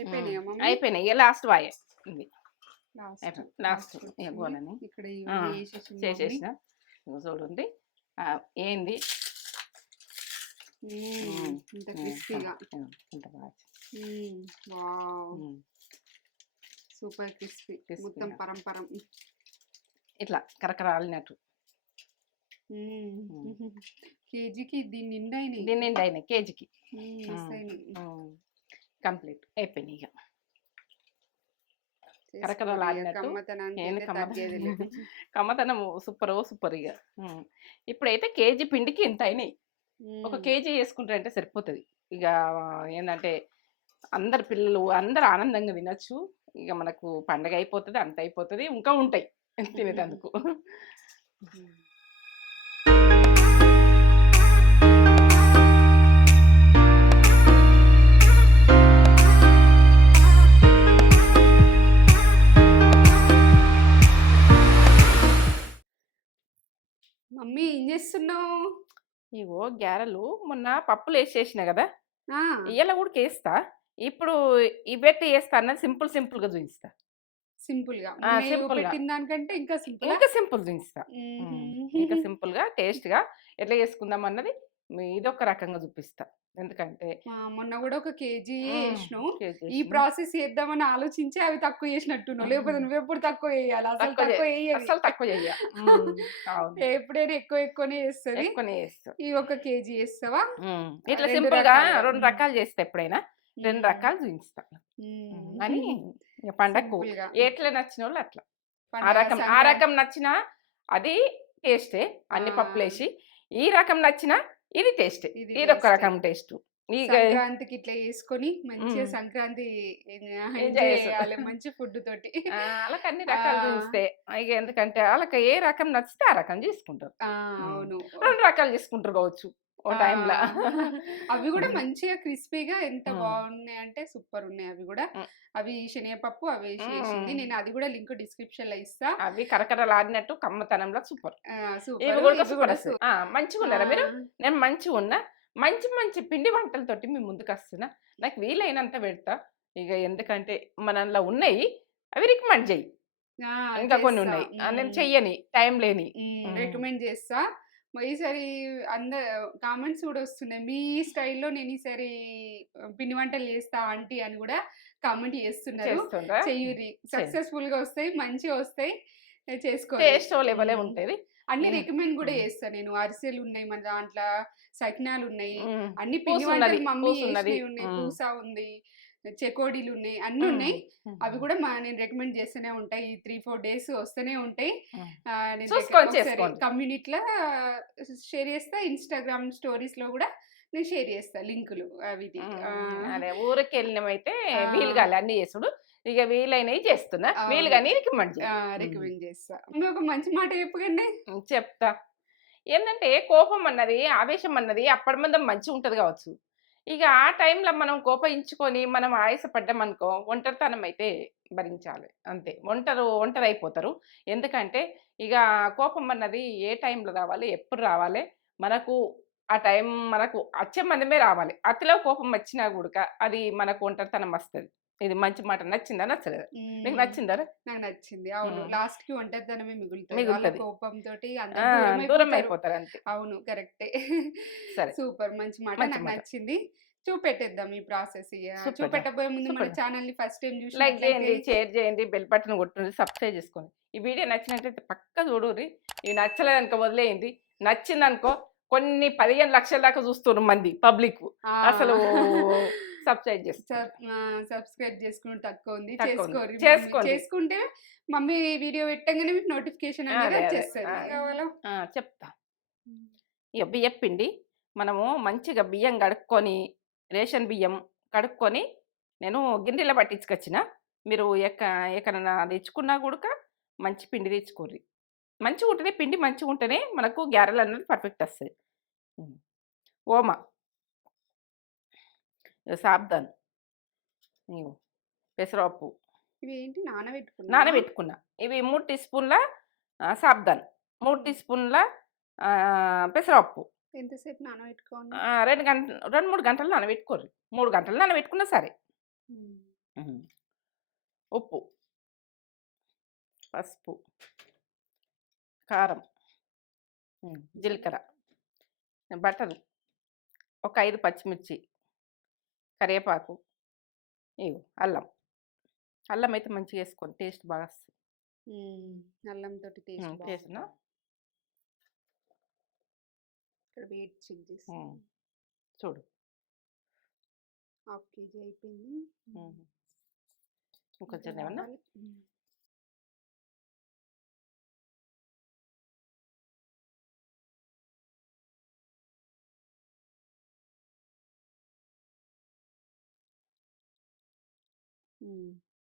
అయిపోయినాయా మమ్మీ? అయిపోయినాయి. ఇక లాస్ట్ వాయే ఇది. లాస్ట్ లాస్ట్ వచ్చింది. గోలని ఇక్కడ ఇవన్నీ వేసేసింది మమ్మీ. చేసేసిన. ఇగో చూడండి ఏంది ఇంత క్రిస్పీగా. ఇంత బాగా వావ్, సూపర్ క్రిస్పీ, మొత్తం పరంపరం ఇట్లా కరకరాలినట్టు. కేజీకి దీని నిండైనాయి. దీని నిండా అయినాయి కేజీకి కంప్లీట్ అయిపోయినాయి. ఇక కరకరలాడినట్టు కమ్మతనం సూపర్ సూపర్. ఇక ఇప్పుడైతే కేజీ పిండికి ఇంత అయినాయి. ఒక కేజీ వేసుకుంటారంటే సరిపోతుంది. ఇక ఏంటంటే అందరు పిల్లలు అందరు ఆనందంగా తినచ్చు. ఇక మనకు పండగ అయిపోతుంది, అంత అయిపోతుంది, ఇంకా ఉంటాయి తినేటందుకు. మమ్మీ ఏం చేస్తున్నావు? ఇవో గ్యారెలు మొన్న పప్పులు వేసేసిన కదా, ఇయ్యాల కూడా వేస్తా. ఇప్పుడు ఇవెట్టి వేస్తా అన్నది సింపుల్ సింపుల్ గా చూపిస్తా. సింపుల్ గా దానికంటే ఇంకా సింపుల్ చూపిస్తా. ఇంకా సింపుల్ గా టేస్ట్ గా ఎట్లా చేసుకుందాం అన్నది ఇదొక రకంగా చూపిస్తా. ఎందుకంటే మొన్న కూడా ఒక కేజీ వేసినావు. ఈ ప్రాసెస్ చేద్దామని ఆలోచించి అవి తక్కువ చేసినట్టున్నావు. లేకపోతే నువ్వెప్పుడు తక్కువ వేయాలి? అసలు తక్కువ చెయ్య. ఎప్పుడైనా ఎక్కువనే చేస్తుంది. ఈ ఒక కేజీ చేస్తావా? ఇట్లా సింపుల్ గా 2 రకాలు చేస్తా. ఎప్పుడైనా 2 రకాలు చూపిస్తా అని. పండగకు ఎట్లా నచ్చిన వాళ్ళు అట్లా ఆ రకం నచ్చినా అది టేస్టే, అన్ని పప్పులు వేసి. ఈ రకం నచ్చినా ఇది టేస్ట్, ఇది ఒక రకం టేస్ట్. సంక్రాంతికి ఇట్లా వేసుకొని మంచిగా సంక్రాంతి చేయాలి మంచి ఫుడ్ తోటి. వాళ్ళకి అన్ని రకాలు చూస్తే ఇక ఎందుకంటే వాళ్ళకి ఏ రకం నచ్చితే ఆ రకం చేసుకుంటారు. అవును, 2 రకాలు చేసుకుంటారు కావచ్చు ఓ టైంలో. అవి కూడా మంచిగా క్రిస్పీగా ఎంత బాగున్నాయి అంటే సూపర్ ఉన్నాయి. అవి కూడా అవి శనగపప్పు అవి వేసింది. నేను అది కూడా లింక్ డిస్క్రిప్షన్ లో ఇస్తా. అవి కరకరలాడినట్టు కమ్మతనంలో సూపర్. మంచిగా ఉన్నారా మీరు? నేను మంచిగా ఉన్నా. మంచి మంచి పిండి వంటలతోటి మీ ముందుకు వస్తున్నా. నాకు వీలైనంత పెడతా. ఇక ఎందుకంటే మనలో ఉన్నాయి, అవి రికమెండ్ చెయ్యి. ఇంకా కొన్ని ఉన్నాయి నేను చెయ్యని, టైం లేని రికమెండ్ చేస్తా. ఈసారి కామెంట్స్ కూడా వస్తున్నాయి, మీ స్టైల్లో నేను ఈసారి పిండి వంటలు చేస్తా ఆంటీ అని కూడా కామెంట్ చేస్తున్నారు. చెయ్యూరి, సక్సెస్ఫుల్ గా వస్తాయి, మంచిగా వస్తాయి, చేసుకోవాలి. అన్ని రికమెండ్ కూడా చేస్తా నేను. అరిసెలు ఉన్నాయి మన దాంట్లో, సకినాలు ఉన్నాయి, అన్ని పిండి వంటలు మమ్మీ ఉన్నాయి. పూసా ఉంది, చెకోడీలు ఉన్నాయి, అన్ని ఉన్నాయి. అవి కూడా నేను రికమెండ్ చేస్తూనే ఉంటాయి. 3-4 days వస్తూనే ఉంటాయి. కమ్యూనిటీలో షేర్ చేస్తా, ఇన్స్టాగ్రామ్ స్టోరీస్ లో కూడా నేను షేర్ చేస్తా లింకులు. అవి ఊరికి వెళ్ళినమైతే వీలు కాలే అన్ని చేసుడు. ఇక వీలైనవి చేస్తున్నా, వీలు కానీ రికమెండ్ చేస్తా. ఒక మంచి మాట చెప్పకండి. చెప్తా. ఏంటంటే కోపం అన్నది, ఆవేశం అన్నది అప్పటి మందం మంచిగా ఉంటది కావచ్చు. ఇక ఆ టైంలో మనం కోపయించుకొని మనం ఆయాసపడ్డామనుకో ఒంటరితనం అయితే భరించాలి అంతే. ఒంటరి అయిపోతారు. ఎందుకంటే ఇక కోపం అన్నది ఏ టైంలో రావాలి, ఎప్పుడు రావాలి, మనకు ఆ టైం మనకు వచ్చే మందమే రావాలి. అతిలో కోపం వచ్చినా కూడా అది మనకు ఒంటరితనం వస్తుంది. ఇది మంచి మాట. నచ్చిందా నచ్చలేదా? నీకు నచ్చిందా? నాకు నచ్చింది. అవును, లాస్ట్ కి ఒంటరితనమే మిగులుతుంది. కోపంతో దూరం అయిపోతారు అంతే. అవును, కరెక్టే. సూపర్, మంచి మాట, నాకు నచ్చింది. చూపెట్టేద్దాం ఈ ప్రాసెస్. చూపెట్టబోయే ముందు మన ఛానల్ ని ఫస్ట్ టైం చూసి లైక్ చేయండి, షేర్ చేయండి, బెల్ బటన్ కొట్టండి, సబ్స్క్రైబ్ చేసుకోండి. ఈ వీడియో నచ్చినట్లయితే పక్క చూడుర్రి. ఇవి నచ్చలేదనుకో వదిలేయండి. నచ్చిందనుకో కొన్ని 15 లక్షల దాకా చూస్తున్నారు మంది పబ్లిక్. అసలు సబ్స్క్రైబ్ చేసుకుంటే తక్కువ ఉంది, చేసుకుంటే మమ్మీ వీడియో పెట్టగానే మీకు నోటిఫికేషన్ అనేది వచ్చేస్తుంది. చెప్తా. ఇక బియ్యం పిండి మనము మంచిగా బియ్యం కడుక్కొని, రేషన్ బియ్యం కడుక్కొని నేను గిన్నెలో పట్టించుకొచ్చిన. మీరు ఎక్కడన్నా తెచ్చుకున్నా కూడా మంచి పిండి తెచ్చుకోర్రి. మంచిగా ఉంటేనే పిండి, మంచిగా ఉంటేనే మనకు గ్యారెలు అనేది పర్ఫెక్ట్ వస్తుంది. ఓమా, సాబ్దాన్, పెసరపప్పు ఇవి నానబెట్టుకున్నా. ఇవి 3 teaspoons సాబ్దాన్, 3 teaspoons పెసరపప్పు. ఎంతసేపు నానబెట్టుకోవాలి? 2-3 గంటలు నానబెట్టుకోరు. 3 గంటలు నానబెట్టుకున్నా సరే. ఉప్పు, పసుపు, కారం, జీలకర్ర, బటర్, ఒక 5 పచ్చిమిర్చి, కరివేపాకు, ఇగో అల్లం. అల్లం అయితే మంచిగా వేసుకోండి, టేస్ట్ బాగా వస్తుంది. అల్లంతో టేస్ట్ టేస్ట్నా ఇక్కడ వెయిట్ చెక్ చేసి చూడు. 1/2 kg అయిపోయింది. ఇంకొంచెం ఏమన్నా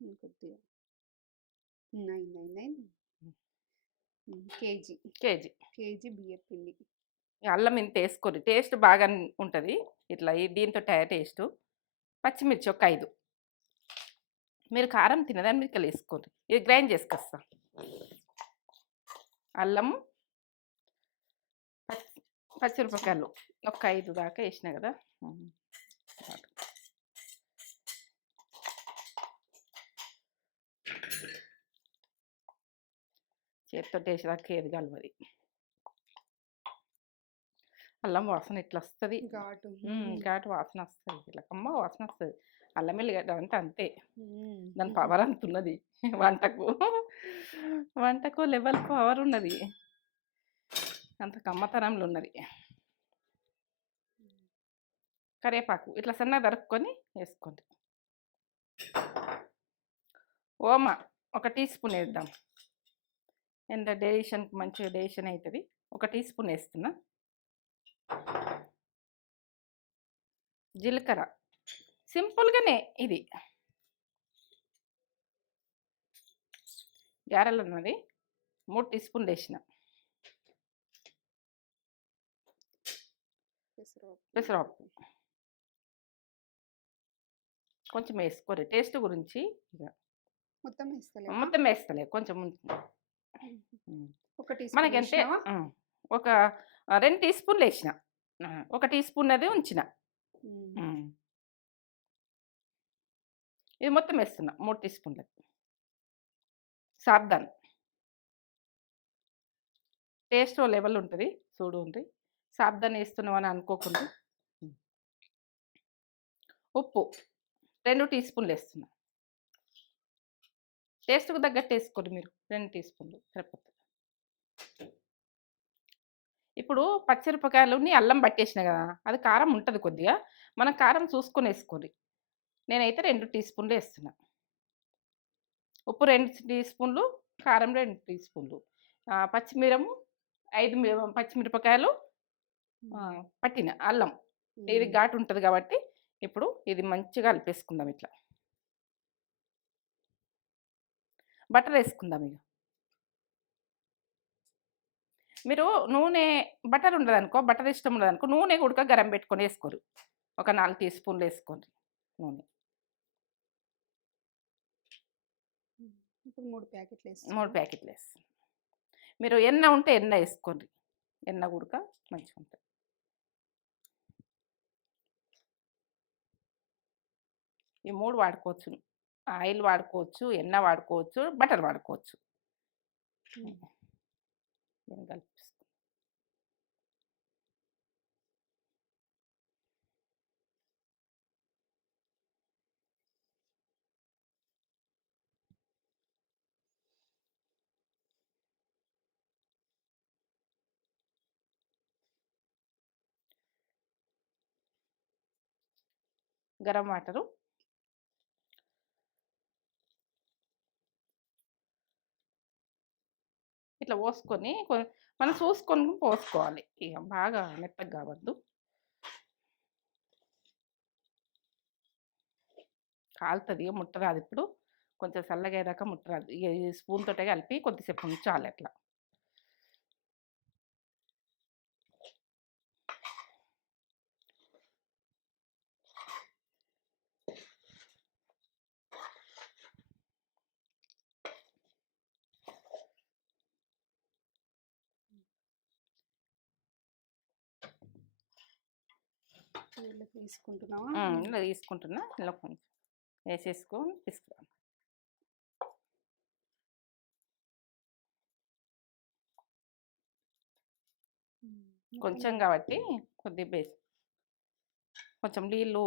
ఇంకొద్దిగా 999 కేజీ కేజీ బియ్యం పిండి. అల్లం ఇంత వేసుకోండి, టేస్ట్ బాగా ఉంటుంది ఇట్లా దీంతో టేస్ట్. పచ్చిమిర్చి ఒక 5, మీరు కారం తినదాని మీరు వేసుకోండి. ఇది గ్రైండ్ చేసుకొస్తా. అల్లము, పచ్చిమిరపకాయలు ఒక 5 దాకా వేసినా కదా. చేతితో వేసేదాకా ఏది కలవది. అల్లం వాసన ఇట్లా వస్తుంది, ఘాటు వాసన వస్తుంది, ఇట్లా కమ్మ వాసన వస్తుంది. అల్లం ఎల్లిగడ్డ అంటే అంతే, దాని పవర్ అంతున్నది. వంటకు లెవెల్ పవర్ ఉన్నది, అంత కమ్మతనంలో ఉన్నది. కరివేపాకు ఇట్లా సన్నగా దరుక్కొని వేసుకోండి. ఓమ ఒక టీ స్పూన్ వేద్దాం, ఎంత డైజెషన్కి మంచిగా డైజెషన్ అవుతుంది. ఒక టీ స్పూన్ వేస్తున్నా. జీలకర్ర సింపుల్గానే ఇది. గారెలు ఉన్నది 3 టీ స్పూన్లు వేసిన. పెసరపప్పు కొంచెం వేసుకోరు, టేస్ట్ గురించి. ఇక మొత్తం వేస్తలే, కొంచెం మనకంటే ఒక 2 టీ స్పూన్లు వేసిన, 1 టీ స్పూన్ అది ఉంచిన. ఇది మొత్తం వేస్తున్నా 3 టీ స్పూన్లు. సాబ్దాన్ టేస్ట్ లెవెల్ ఉంటుంది, చూడు ఉంది. సాబ్దాన్ వేస్తున్నామని అనుకోకుండా. ఉప్పు 2 టీ స్పూన్లు వేస్తున్నా, టేస్ట్కు తగ్గట్టు వేసుకోండి మీరు. 2 టీ స్పూన్లు సరిపోతుంది. ఇప్పుడు పచ్చిమిరపకాయలని అల్లం పట్టేసిన కదా, అది కారం ఉంటుంది కొద్దిగా, మనం కారం చూసుకొని వేసుకోండి. నేనైతే 2 టీ స్పూన్లు వేస్తున్నా. ఉప్పు 2 టీ స్పూన్లు, కారం 2 టీ స్పూన్లు, పచ్చిమిరము 5 పచ్చిమిరపకాయలు పట్టిన అల్లం. ఇది ఘాటు ఉంటుంది కాబట్టి ఇప్పుడు ఇది మంచిగా కలిపేసుకుందాం. ఇట్లా బటర్ వేసుకుందాం. ఇక మీరు నూనె బటర్ ఉండదనుకో, బటర్ ఇష్టం ఉండదనుకో, నూనె ఉడక గరం పెట్టుకొని వేసుకోరు. ఒక 4 టీ స్పూన్లు వేసుకోండి నూనె. 3 ప్యాకెట్లు వేసి, మీరు ఎన్న ఉంటే ఎన్న వేసుకోండి, ఎన్న ఉడక మంచిగా ఉంటుంది. ఈ 3 వాడుకోవచ్చు, ఆయిల్ వాడుకోవచ్చు, ఎన్న వాడుకోవచ్చు, బటర్ వాడుకోవచ్చు. కలిపిస్తాను. గరం వాటరు ఇట్లా పోసుకొని మనం చూసుకొని పోసుకోవాలి. ఇక బాగా మెత్తగా కావద్దు. కాలుతుంది, ఇక ముట్టరాదు. ఇప్పుడు కొంచెం చల్లగా అయ్యాక ముట్టరాదు. ఇక ఈ స్పూన్ తోటే కలిపి కొద్దిసేపు ఉంచాలి అట్లా. తీసుకుంటున్నావా? ఇలా తీసుకుంటున్నా. ఇలా కొంచెం వేసేసుకొని తీసుకురాం. కొంచెం కాబట్టి కొద్దిగా బేస్ కొంచెం నీళ్ళు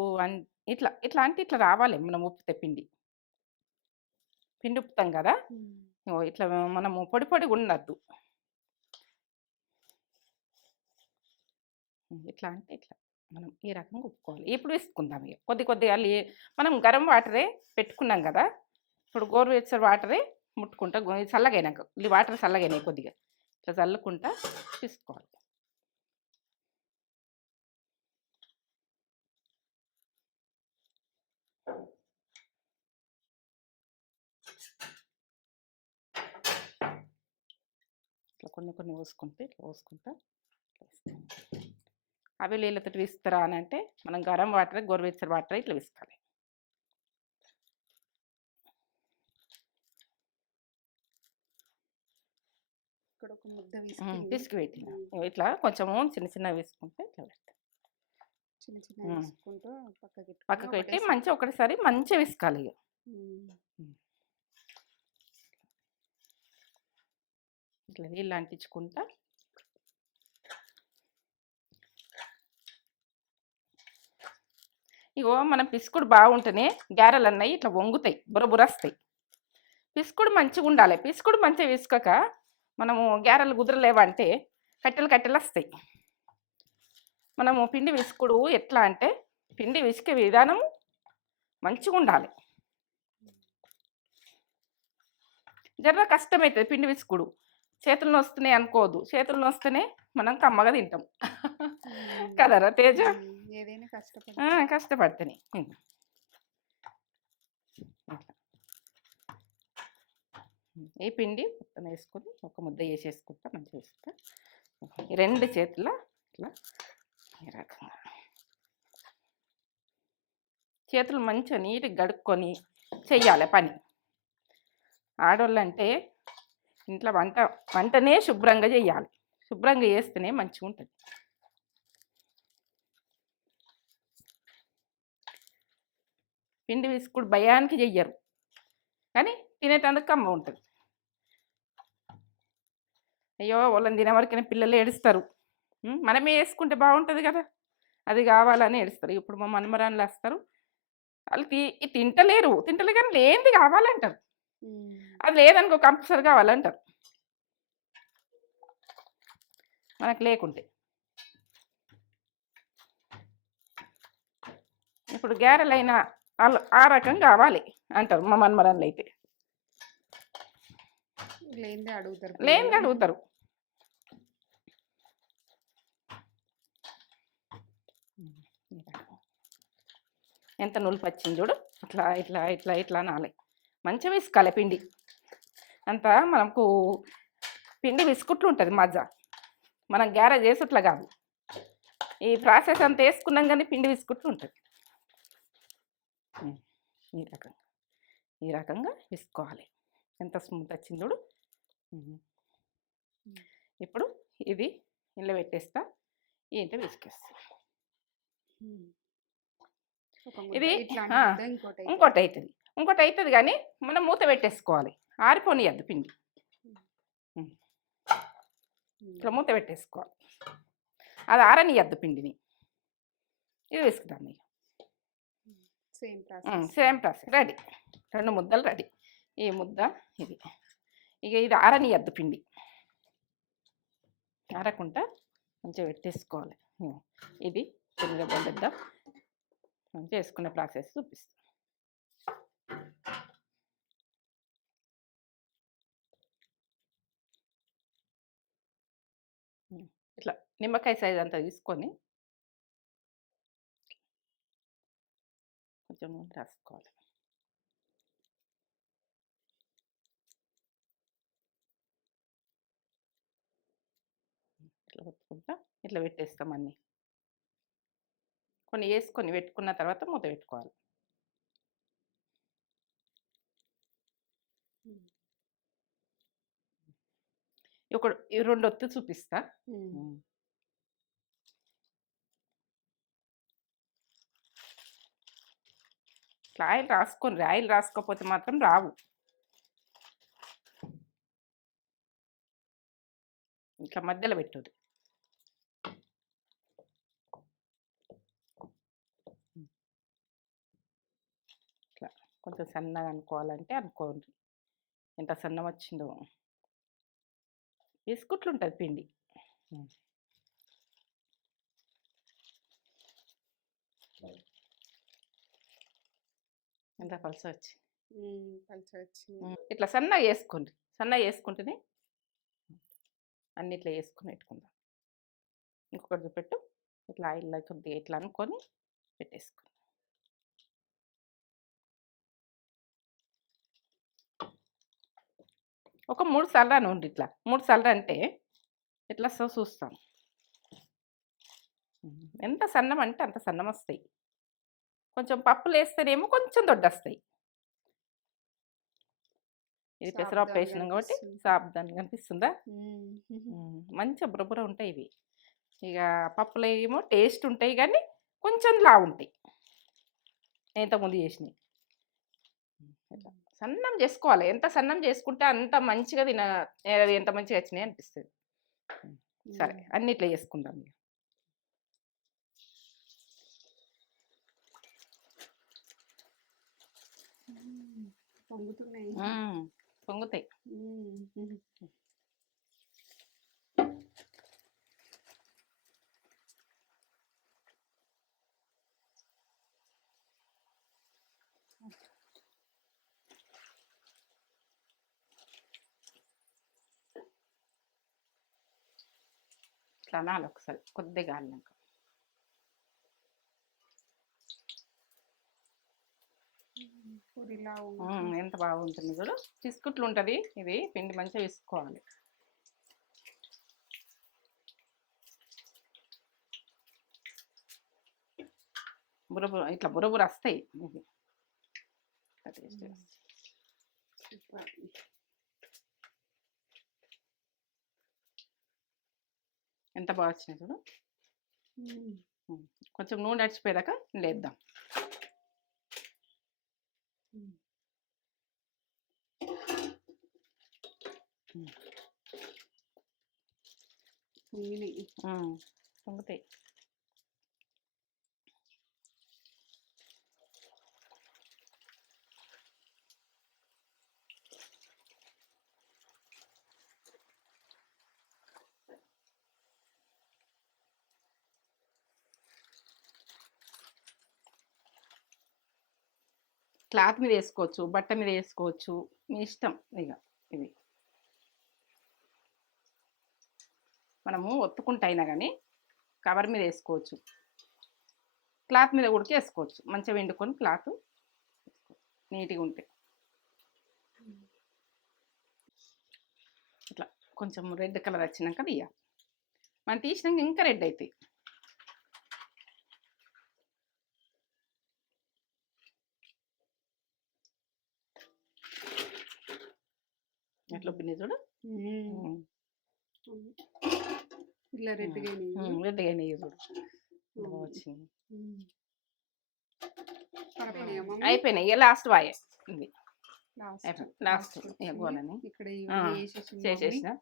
ఇట్లా ఇట్లా అంటే ఇట్లా రావాలి. మనం ఉప్పితే పిండి ఉప్పుతాం కదా, ఇట్లా మనము పొడి పొడిగా ఉండద్దు. ఇట్లా అంటే ఇట్లా మనం ఈ రకంగా ఉప్పుకోవాలి. ఇప్పుడు వేసుకుందాం. ఇక కొద్ది కొద్దిగా మనం గరం వాటరే పెట్టుకున్నాం కదా, ఇప్పుడు గోరువెచ్చని వాటరే ముట్టుకుంటా చల్లగైనాక వాటర్ చల్లగైనాయి కొద్దిగా ఇట్లా చల్లుకుంటా తీసుకోవాలి. ఇట్లా కొన్ని కొన్ని పోసుకుంటా అవి నీళ్ళతో విస్తారా అని అంటే మనం గరం వాటర్ గోరువెచ్చని వాటర్ ఇట్లా విసుకోవాలి. పిసికి పెట్టిన ఇట్లా కొంచెము చిన్న చిన్న వేసుకుంటే ఇట్లా పక్కకు పెట్టి మంచిగా ఒకటిసారి మంచిగా విసుకాలి. ఇట్లా నీళ్ళు అంటించుకుంటా ఇగో మనం పిసుకుడు బాగుంటేనే గారెలు అన్నాయి ఇట్లా వంగుతాయి, బురబురస్తాయి. పిసుకుడు మంచిగా ఉండాలి. పిసుకుడు మంచిగా విసుకక మనము గారెలు కుదరలేవంటే కట్టెలు కట్టెలు వస్తాయి. మనము పిండి విసుకుడు ఎట్లా అంటే పిండి విసికే విధానం మంచిగా ఉండాలి. జర కష్టమవుతుంది పిండి విసుకుడు. చేతులను వస్తున్నాయి అనుకోవద్దు, చేతులను వస్తేనే మనం కమ్మగా తింటాం కదరా తేజ. కష్టపడితేనే ఈ పిండి మొత్తం వేసుకొని ఒక ముద్ద వేసేసుకుంటా మంచిగా వేసుకుంటా. రెండు చేతుల ఇట్లా ఈ రకంగా చేతులు మంచిగా నీట్గా గడుక్కొని చెయ్యాలి పని. ఆడవాళ్ళు అంటే ఇంట్లో వంటనే శుభ్రంగా చెయ్యాలి. శుభ్రంగా చేస్తేనే మంచిగా ఉంటుంది. పిండి విసుకుడు భయానికి చెయ్యరు కానీ తినేటందుకు కమ్మ ఉంటుంది. అయ్యో వాళ్ళని తినే వరకైనా పిల్లలు ఏడుస్తారు. మనమే వేసుకుంటే బాగుంటుంది కదా, అది కావాలని ఏడుస్తారు. ఇప్పుడు మా మనమరాళ్ళు వస్తారు, వాళ్ళు తింటలేరు కానీ లేనిది కావాలంటారు. అది లేదనుకో కంపల్సరీ కావాలంటారు మనకు లేకుంటే. ఇప్పుడు గారెలైనా వాళ్ళు ఆ రకం కావాలి అంటారు మా మనమరాళ్ళు అయితే. లేనిది అడుగుతారు. ఎంత నులుపు వచ్చింది చూడు, ఇట్లా ఇట్లా ఇట్లా ఇట్లా అనాలి. మంచిగా విసుకాలి పిండి అంతా. మనకు పిండి విసుకుట్లు ఉంటుంది మజ్జ, మనం గారె చేసుట్లా కాదు. ఈ ప్రాసెస్ అంతా వేసుకున్నాం కానీ పిండి విసుకుట్లు ఉంటుంది. ఈ రకంగా విసుకోవాలి. ఎంత స్మూత్ వచ్చింది చూడు. ఇప్పుడు ఇది ఇంట్లో పెట్టేస్తా, ఏంటో విసికేస్తా. ఇది ఇంకోటి అవుతుంది కానీ మనం మూత పెట్టేసుకోవాలి. ఆరిపోనియద్దు పిండి, ఇట్లా మూత పెట్టేసుకోవాలి. అది ఆరనియద్దు పిండిని. ఇది వేసుకుందాం. Same process ready. 2 ముద్దలు రెడీ. ఈ ముద్ద ఇది. ఇక ఇది ఆరనియద్దు పిండి, ఆరకుండా మంచిగా పెట్టేసుకోవాలి. ఇది చిన్నగా బొడ్డద్దాం, మంచిగా వేసుకునే ప్రాసెస్ చూపిస్తాం. ఇట్లా నిమ్మకాయ సైజ్ అంతా తీసుకొని కొంచెం నూనె రాసుకోవాలి. ఇట్లా కొట్టుకుంటా ఇట్లా పెట్టేస్తాం. అన్నీ కొన్ని వేసుకొని పెట్టుకున్న తర్వాత మూత పెట్టుకోవాలి. ఒక 2 ఒత్తి చూపిస్తా. ఇట్లా ఆయిల్ రాసుకొని, ఆయిల్ రాసుకోకపోతే మాత్రం రావు. ఇట్లా మధ్యలో పెట్టుర్రి. ఇట్లా కొంచెం సన్నగా అనుకోవాలంటే అనుకోండి. ఎంత సన్నం వచ్చిందో. బిస్కుట్లుంటుంది పిండి. ఎంత పలుచగా వచ్చింది. ఇట్లా సన్నగా వేసుకోండి. సన్నగా వేసుకుంటేనే అన్ని ఇట్లా వేసుకొని పెట్టుకుందాం. ఇంకొకటి చూపెట్టు. ఇట్లా ఆయిల్లో కొద్దిగా ఇట్లా అనుకొని పెట్టేసుకోండి. ఒక 3 సార్లు నూనె ఇట్లా 3 సార్లు అంటే ఎట్లా వస్తుందో చూస్తాం. ఎంత సన్నం అంటే అంత సన్నం వస్తాయి. కొంచెం పప్పులు వేస్తేనేమో కొంచెం దొడ్డొస్తాయి. ఇది పెసరపప్పు వేసినాం కాబట్టి సాబ్దాన్ని కనిపిస్తుందా? మంచిగా బురబుర ఉంటాయి ఇవి. ఇక పప్పులు ఏమో టేస్ట్ ఉంటాయి కానీ కొంచెం లా ఉంటాయి. ఇంతకుముందు చేసినాయి. సన్నం చేసుకోవాలి. ఎంత సన్నం చేసుకుంటే అంత మంచిగా ఎంత మంచిగా వచ్చినాయి అనిపిస్తుంది. సరే అన్ని ఇట్లా చేసుకుందాం. పొంగుతాయి. ఇట్లా అనాలి ఒకసారి కొద్దిగా అన్నాక. ఎంత బాగుంటుంది చూడు. బిస్కుట్లు ఉంటుంది ఇది. పిండి మంచిగా వేసుకోవాలి. బురబుర ఇట్లా బురబుర వస్తాయి. ఇది ఎంత బాగా వచ్చినాయి చూడు. కొంచెం నూనె నడిచిపోయాక లేద్దాం. పొంగుతాయి. క్లాత్ మీద వేసుకోవచ్చు, బట్ట మీద వేసుకోవచ్చు, మీ ఇష్టం. ఇక ఇది మనము ఒత్తుకుంటైనా కానీ కవర్ మీద వేసుకోవచ్చు, క్లాత్ మీద కూడా వేసుకోవచ్చు. మంచిగా వండుకొని క్లాత్ నీట్గా ఉంటాయి. ఇట్లా కొంచెం రెడ్ కలర్ వచ్చినాక తీయ. మనం తీసినాక ఇంకా రెడ్ అవుతాయి. ఎట్లా పిన్ని చూడు. రెడ్గా చూడు. వచ్చింది. అయిపోయినాయి. ఇక లాస్ట్ వాయే ఇది. లాస్ట్ గోలని చేసేసిన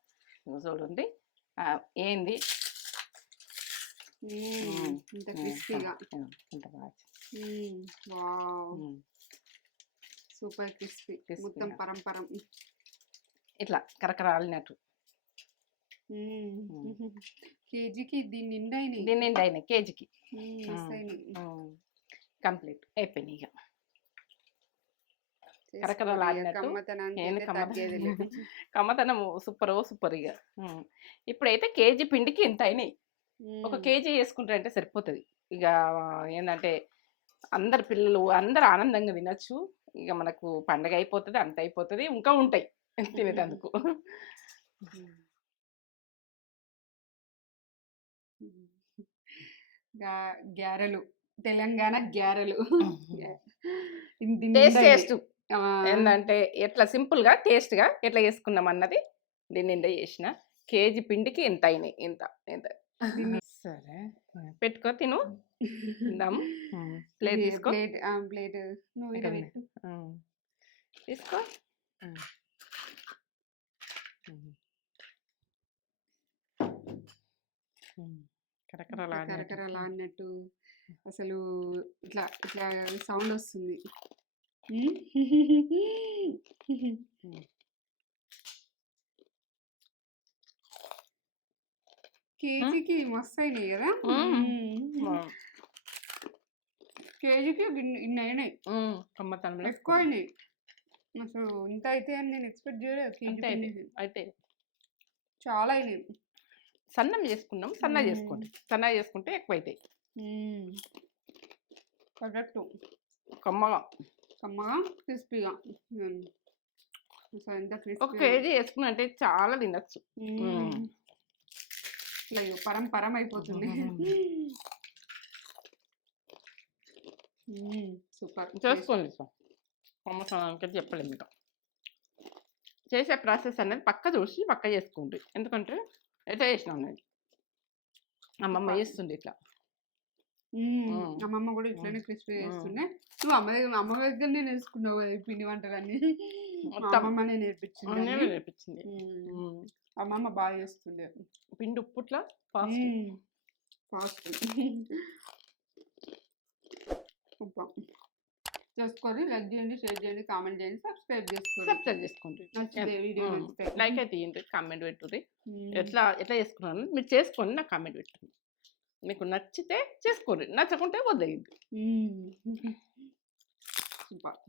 చూడండి. ఏంది ఇంత బాగా సూపర్ క్రిస్పీ. మొత్తం పరంపరం ఇట్లా కరకరాలినట్టు. కేజీకి దీని నిండా అయినాయి. కేజీకి కంప్లీట్ అయిపోయినాయి. ఇక కరకరాలినట్టు. కమ్మతనం సూపర్ సూపర్. ఇక ఇప్పుడైతే కేజీ పిండికి ఇంత అయినాయి. ఒక కేజీ వేసుకుంటారంటే సరిపోతుంది. ఇక ఏంటంటే అందరు పిల్లలు అందరు ఆనందంగా తినచ్చు. ఇక మనకు పండగ అయిపోతుంది, అంత అయిపోతుంది, ఇంకా ఉంటాయి తినేటందుకు. గ్యారెలు, తెలంగాణ గ్యారెలు. టేస్ట్ ఏంటంటే ఎట్లా సింపుల్గా టేస్ట్గా ఎట్లా చేసుకున్నాం అన్నది దీని నిండా చేసిన. కేజీ పిండికి ఇంత అయినాయి. ఇంత ఇంత. సరే పెట్టుకో తిను. తిందాం. ప్లేట్ తీసుకో. ప్లేట్ నువ్వు ఇక్కడ పెట్టు. తీసుకో. కరకరలా అన్నట్టు అసలు ఇట్లా ఇట్లా సౌండ్ వస్తుంది. కేజీకి మస్తు అయినాయి కదా. కేజీకి ఇన్ని అయినాయి, ఎక్కువ అయినాయి. అసలు ఇంత అయితే అని నేను ఎక్స్పెక్ట్ చేయలేదు. కేజీ అయితే చాలా అయినాయి. సన్నం చేసుకున్నాం, సన్నగా చేసుకోండి. సన్నగా చేసుకుంటే ఎక్కువ అవుతాయి. కరెక్ట్. కమ్మగా కమ్మగా క్రిస్పీగా. ఎంత ఒక క్రిస్పీ. కేజీ వేసుకున్నంటే చాలా తినచ్చు. ఇట్లా పరం పరం అయిపోతుంది. సూపర్. చేసుకోండి సార్. కమ్మసానికి చెప్పలేదు మీకు. చేసే ప్రాసెస్ అనేది పక్క చూసి పక్క చేసుకోండి. ఎందుకంటే ఎట్లా చేసినా ఉన్నది అమ్మమ్మ చేస్తుంది ఇట్లా. అమ్మమ్మ కూడా ఇట్లానే క్రిస్పీ చేస్తుండే. నువ్వు అమ్మ దగ్గరనే నేర్చుకున్నావు కదా ఈ పిండి వంటలన్నీ. అమ్మమ్మనే నేర్పించింది. అమ్మమ్మ బాగా చేస్తుండే. పిండి ఉప్పుట్లా ఫాస్ట్. చేసుకొని లైక్ చేయండి, షేర్ చేయండి, కామెంట్ చేయండి, సబ్స్క్రైబ్ చేసుకోండి. వీడియో లైక్ అయితే ఏంటి, కామెంట్ పెట్టుర్రి. ఎట్లా చేసుకున్నాను మీరు చేసుకొని నాకు కామెంట్ పెట్టండి. మీకు నచ్చితే చేసుకోండి, నచ్చకుంటే వదిలేయండి. సూపర్.